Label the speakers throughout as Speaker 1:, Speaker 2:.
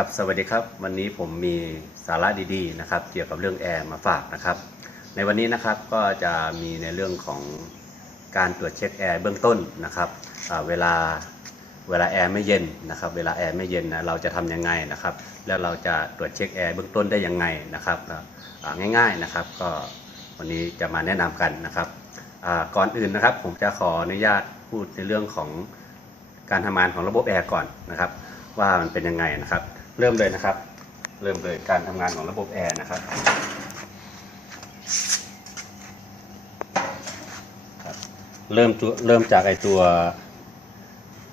Speaker 1: ครับสวัสดีครับ วันนี้ผมมีสาระดีๆนะครับ เกี่ยวกับเรื่องแอร์มาฝากนะครับ ในวันนี้นะครับก็จะมีในเรื่องของการตรวจเช็คแอร์เบื้องต้นนะครับเวลาเวลาแอร์ไม่เย็นนะครับ เวลาแอร์ไม่เย็นนะเราจะทำยังไงนะครับ แล้วเราจะตรวจเช็คแอร์เบื้องต้นได้ยังไงนะครับง่าย ๆนะครับ ก็วันนี้จะมาแนะนำกันนะครับก่อนอื่นนะครับ ผมจะขออนุญาตพูดในเรื่องของการทำงานของระบบแอร์ก่อนนะครับ ว่ามันเป็นยังไงนะครับ เริ่มเลยนะครับ เริ่มเลยการทำงานของระบบแอร์นะครับเริ่มเริ่มจากไอตัว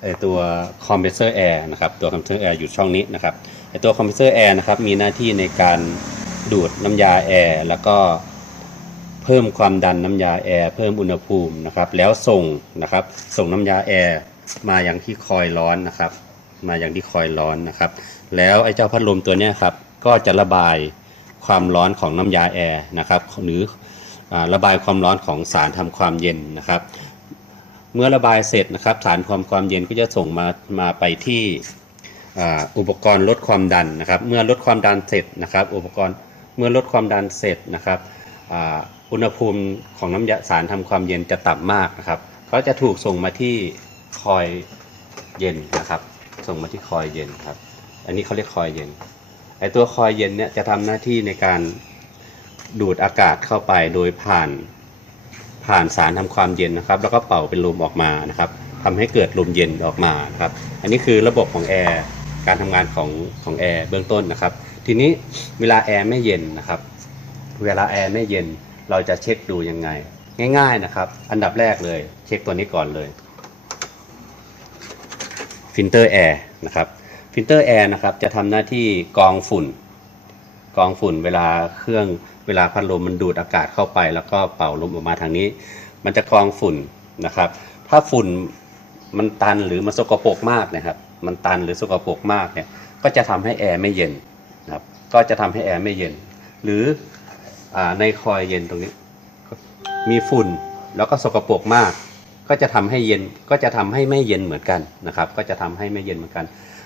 Speaker 1: ไอตัวคอมเพรสเซอร์แอร์นะครับตัวคอมเพรสเซอร์แอร์อยู่ช่องนี้นะครับไอตัวคอมเพรสเซอร์แอร์นะครับมีหน้าที่ในการดูดน้ำยาแอร์แล้วก็เพิ่มความดันน้ำยาแอร์เพิ่มอุณหภูมินะครับแล้วส่งนะครับส่งน้ำยาแอร์มาอย่างที่คอยร้อนนะครับ มาอย่างที่คอยร้อนนะครับ แล้วไอ้เจ้าพัดลมตัวนี้ครับก็จะระบายความร้อนของน้ำยาแอร์นะครับหรืออระบายความร้อนของสารทำความเย็นนะครับ เมื่อระบายเสร็จนะครับ สารความความเย็นก็จะส่งมามาไปที่อ,อุปกรณ์ลดความดันนะครับ เมื่อลดความดันเสร็จนะครับ อุปกรณ์เมื่อลดความดันเสร็จนะครับอุณหภูมิของน้ำยาสารทำความเย็นจะต่ำมากนะครับ ก็จะถูกส่งมาที่คอยเย็นนะครับ ส่งมาที่คอยเย็นครับ อันนี้เขาเรียกคอยเย็น ไอตัวคอยเย็นเนี่ยจะทำหน้าที่ในการดูดอากาศเข้าไปโดยผ่านผ่านสารทำความเย็นนะครับ แล้วก็เป่าเป็นลมออกมานะครับทำให้เกิดลมเย็นออกมาครับ อันนี้คือระบบของแอร์การทำงานของของแอร์เบื้องต้นนะครับ ทีนี้เวลาแอร์ไม่เย็นนะครับ เวลาแอร์ไม่เย็นเราจะเช็คดูยังไง ง่าย ๆนะครับ อันดับแรกเลย เช็คตัวนี้ก่อนเลย ฟิลเตอร์แอร์นะครับฟิลเตอร์แอร์นะครับจะทำหน้าที่กรองฝุ่นกรองฝุ่นเวลาเครื่องเวลาพัดลมมันดูดอากาศเข้าไป แล้วก็เป่าลมออกมาทางนี้ มันจะกรองฝุ่นนะครับ ถ้าฝุ่นมันตันหรือมันสกปรกมากนะครับ มันตันหรือสกปรกมากเนี่ยก็จะทำให้แอร์ไม่เย็นนะครับก็จะทำให้แอร์ไม่เย็น หรืออในคอยเย็นตรงนี้ มีฝุ่นแล้วก็สกปรกมาก ก็จะทำให้เย็นก็จะทำให้ไม่เย็นเหมือนกันนะครับ ก็จะทำให้ไม่เย็นเหมือนกัน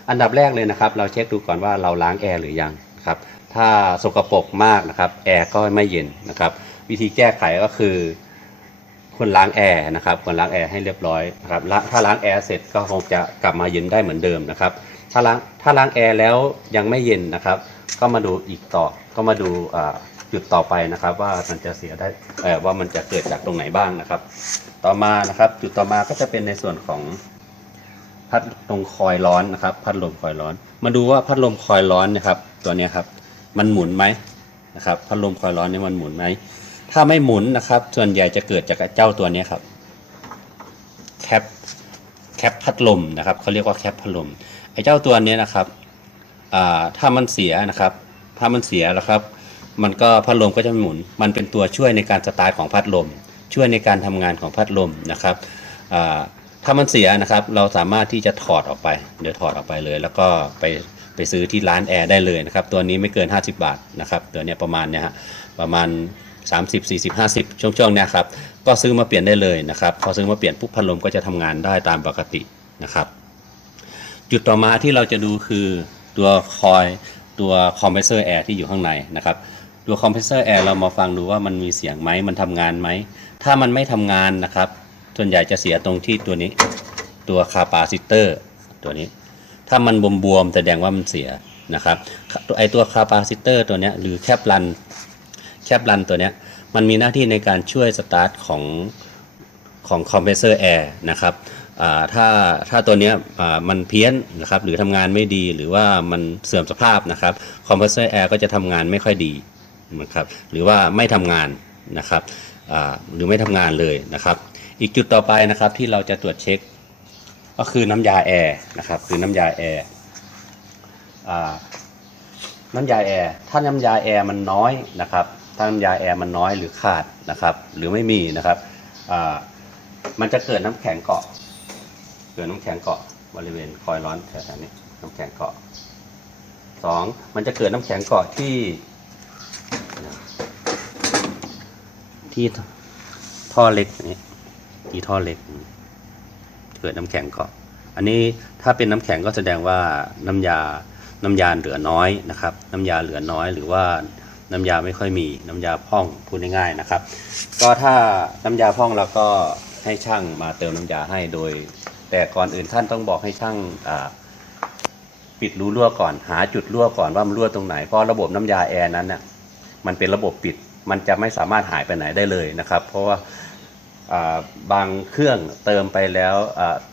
Speaker 1: อันดับแรกเลยนะครับ เราเช็คดูก่อนว่าเราล้างแอร์หรือยังครับ ถ้าสกปรกมากนะครับแอร์ก็ไม่เย็นนะครับ วิธีแก้ไขก็คือควรล้างแอร์นะครับควรล้างแอร์ให้เรียบร้อยนะครับถ้าล้างแอร์เสร็จก็คงจะกลับมาเย็นได้เหมือนเดิมนะครับ ถ้าล้างถ้าล้างแอร์แล้วยังไม่เย็นนะครับ ก็มาดูอีกต่อก็มาดูอ่า จุดต่อไปนะครับ ว่ามันจะเสียได้ว่ามันจะเกิดจากตรงไหนบ้างนะครับ ต่อมานะครับ จุดต่อมาก็จะเป็นในส่วนของพัดลมคอยร้อนนะครับ พัดลมคอยร้อน มาดูว่าพัดลมคอยร้อนนะครับ ตัวนี้ครับ มันหมุนไหมนะครับ พัดลมคอยร้อนนี่มันหมุนไหมถ้าไม่หมุนนะครับ ส่วนใหญ่จะเกิดจากเจ้าตัวนี้ครับแคปแคปพัดลมนะครับเขาเรียกว่าแคปพัดลมไอ้เจ้าตัวนี้นะครับถ้ามันเสียนะครับ ถ้ามันเสียแล้วครับ มันก็พัดลมก็จะหมุน มันเป็นตัวช่วยในการสตาร์ทของพัดลม ช่วยในการทำงานของพัดลมนะครับถ้ามันเสียนะครับ เราสามารถที่จะถอดออกไป เดี๋ยวถอดออกไปเลย แล้วก็ไปไปซื้อที่ร้านแอร์ได้เลยนะครับ ตัวนี้ไม่เกิน 50 บาทนะครับ ตัวนี้ประมาณเนี้ยฮะ ประมาณ 30 40 50 ช่วงช่วงเนี้ยครับ ก็ซื้อมาเปลี่ยนได้เลยนะครับ พอซื้อมาเปลี่ยนปุ๊บพัดลมก็จะทำงานได้ตามปกตินะครับ จุดต่อมาที่เราจะดูคือตัวคอยตัวคอมเพรสเซอร์แอร์ที่อยู่ข้างในนะครับ ตัวคอมเพรสเซอร์แอร์เรามาฟังดูว่ามันมีเสียงไหมมันทำงานไหม ถ้ามันไม่ทำงานนะครับ ส่วนใหญ่จะเสียตรงที่ตัวนี้ ตัวคาปาซิเตอร์ตัวนี้ ถ้ามันบวมๆแสดงว่ามันเสียนะครับไอตัวคาปาซิเตอร์ตัวนี้หรือแคปลันแคปลันตัวนี้มันมีหน้าที่ในการช่วยสตาร์ทของของคอมเพรสเซอร์แอร์นะครับถ้าถ้าตัวนี้มันเพี้ยนนะครับหรือทำงานไม่ดีหรือว่ามันเสื่อมสภาพนะครับคอมเพรสเซอร์แอร์ก็จะทำงานไม่ค่อยดี นะครับหรือว่าไม่ทำงานนะครับหรือไม่ทำงานเลยนะครับ อีกจุดต่อไปนะครับที่เราจะตรวจเช็ค ก็คือน้ำยาแอร์นะครับคือน้ำยาแอร์น้ำยาแอร์ถ้าน้ำยาแอร์มันน้อยนะครับถ้าน้ำยาแอร์มันน้อยหรือขาดนะครับหรือไม่มีนะครับมันจะเกิดน้ำแข็งเกาะ เกิดน้ำแข็งเกาะบริเวณคอยร้อนแถวๆนี้น้ำแข็งเกาะสองมันจะเกิดน้ำแข็งเกาะที่ ที่ท่อเล็กนี้ที่ท่อเล็ก เกิดน้ำแข็งเกาะอันนี้ถ้าเป็นน้ำแข็งก็แสดงว่าน้ำยาน้ำยาเหลือน้อยนะครับ น้ำยาเหลือน้อยหรือว่าน้ำยาไม่ค่อยมีน้ำยาพ่องพูดง่ายๆนะครับ ก็ถ้าน้ำยาพ่องเราก็ให้ช่างมาเติมน้ำยาให้โดย แต่ก่อนอื่นท่านต้องบอกให้ช่างปิดรูรั่วก่อนหาจุดรั่วก่อนว่ามันรั่วตรงไหนเพราะระบบน้ำยาแอร์นั้นเนี่ยมันเป็นระบบปิด มันจะไม่สามารถหายไปไหนได้เลยนะครับ เพราะว่าบางเครื่องเติมไปแล้ว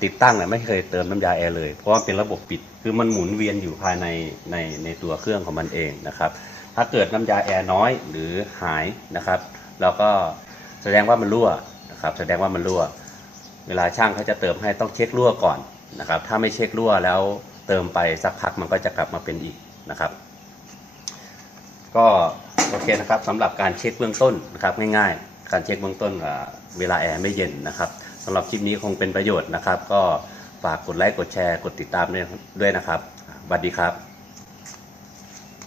Speaker 1: ติดตั้งเนี่ยไม่เคยเติมน้ำยาแอร์เลย เพราะว่าเป็นระบบปิดคือมันหมุนเวียนอยู่ภายในในในตัวเครื่องของมันเองนะครับ ถ้าเกิดน้ำยาแอร์น้อยหรือหายนะครับเราก็แสดงว่ามันรั่วนะครับแสดงว่ามันรั่ว เวลาช่างเขาจะเติมให้ต้องเช็ครั่วก่อนนะครับ ถ้าไม่เช็ครั่วแล้วเติมไปสักพักมันก็จะกลับมาเป็นอีกนะครับ ก็โอเคนะครับสำหรับการเช็คเบื้องต้นนะครับง่ายๆ การเช็คเบื้องต้นเวลาแอร์ไม่เย็นนะครับสำหรับคลิปนี้คงเป็นประโยชน์นะครับ ก็ฝากกดไลค์กดแชร์กดติดตามด้วยนะครับสวัสดีครับ